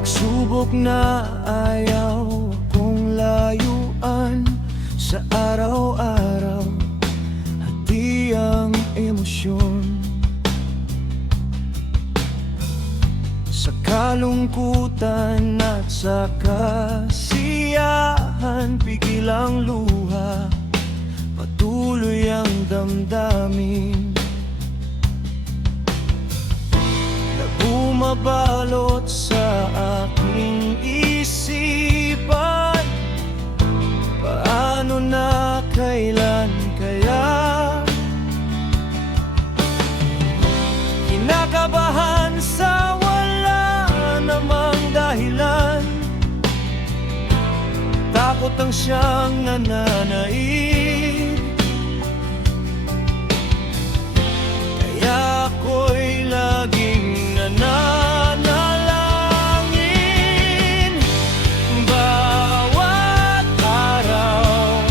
pagsubok na ayaw kong layuan sa araw-araw, hati ang emosyon. Sa kalungkutan at sa kasiyahan, pigil ang luha, patuloy ang damdamin na bumabalot sa aking isipan. Paano na, kailan kaya? Kinakabahan sa wala namang dahilan, takot ang siyang nananaig, kaya ako'y laging nananalangin. Bawat araw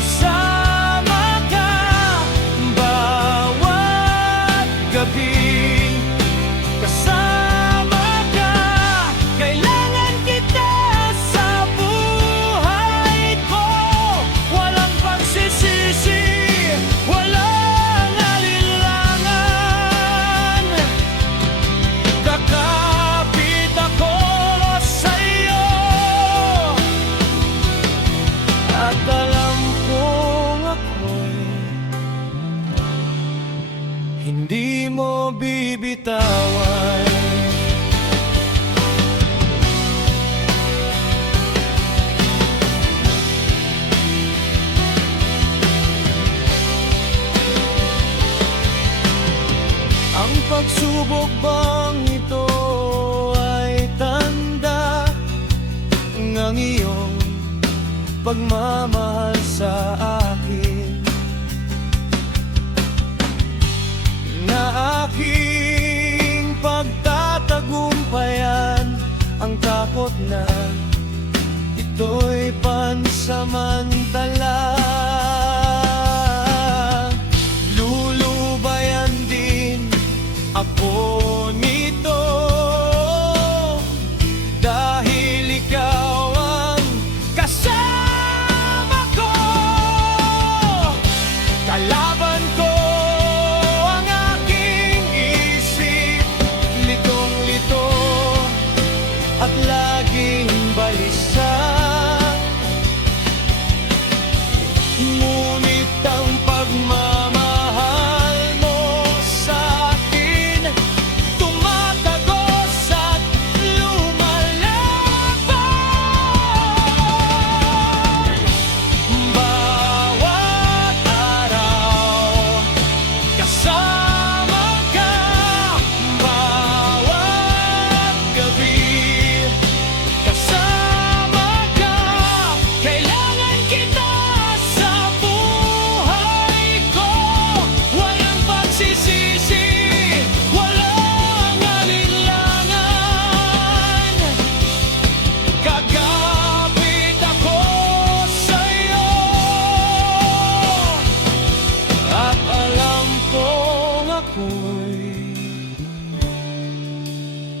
kasama ka, bawat gabi kasama ka. Kailangan kita sa buhay ko, walang pagsisisi, walang alinlangan. Kakapit ako sa'yo at alam kong ako'y hindi mo bibitawan. Ang pagsubok bang ito ay tanda ng iyong pagmamahal sa akin, na aking pagtatagumpayan ang takot na ito'y pansamantala. Lulubayan din ako nito dahil ikaw ang kasama ko. Kalaban ko ang aking isip, litong-lito at laging balisa. Ngunit ang pagmamahal mo sa'kin tumatagos at lumalaban. Bawat araw kasama ka, bawat gabi kasama ka. Kailangan kita sa buhay ko, walang pagsisisi, walang alinlangan. Gagapit ako sa'yo at alam kong ako'y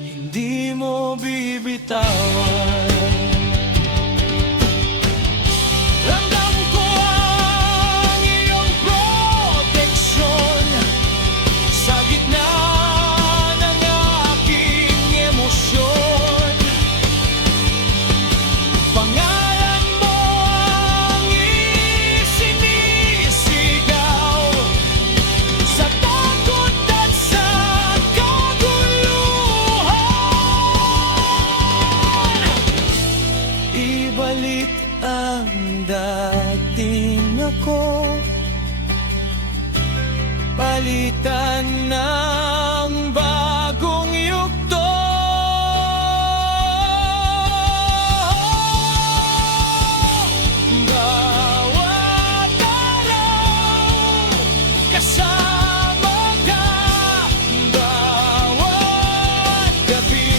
hindi mo bibitawan. Ramdam ko ang iyong proteksyon sa gitna ng aking emosyon. Pangalan mo ang isinisigaw sa takot at sa kaguluhan. Ibalik ang dating ako, palitan ng bagong yugto. Bawat araw kasama ka, bawat gabi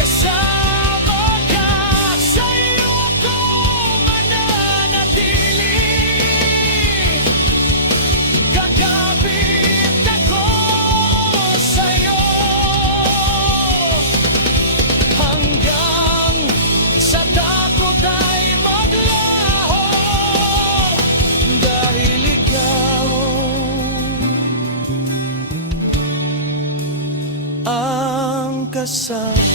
kasama ka. Sa'yo ako mananatili, gagapit kasama.